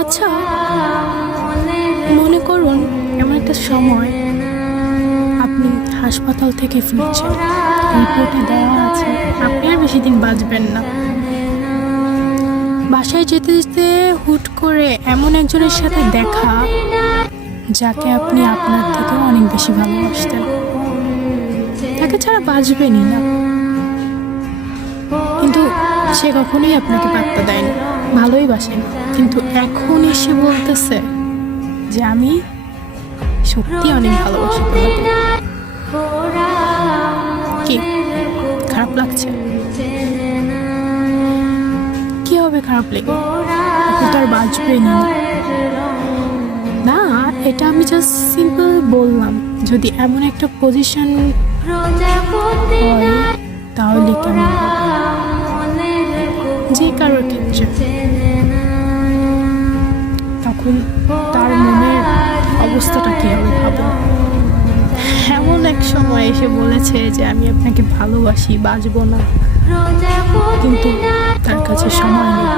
আচ্ছা, মনে করুন এমন একটা সময় আপনি হাসপাতাল থেকে ফিরছেন, রিপোর্টে দেওয়া আছে আপনি আর বেশি দিন বাঁচবেন না। বাসায় যেতে যেতে হুট করে এমন একজনের সাথে দেখা যাকে আপনি আপনার থেকেও অনেক বেশি ভালোবাসতেন, তাকে ছাড়া বাঁচবেনই না, কিন্তু সে কখনোই আপনাকে পাত্তা দেয়নি, ভালোই বাসেন, কিন্তু এখন এসে বলতেছে যে আমি সত্যি অনেক ভালোবাসি তোমাকে। কি খারাপ লাগছে? কি হবে খারাপ লেগে? আপনি তো আর বাঁচবেনই না। এটা আমি জাস্ট সিম্পল বললাম, যদি এমন একটা পজিশন হয় তাহলে কেমন হবে? যে কারোর ক্ষেত্রে তখন তার মনের অবস্থাটা কি হবে ভাবো। এমন এক সময় এসে বলেছে যে আমি আপনাকে ভালোবাসি, বাঁচবো না, কিন্তু তার কাছে সময় নেই।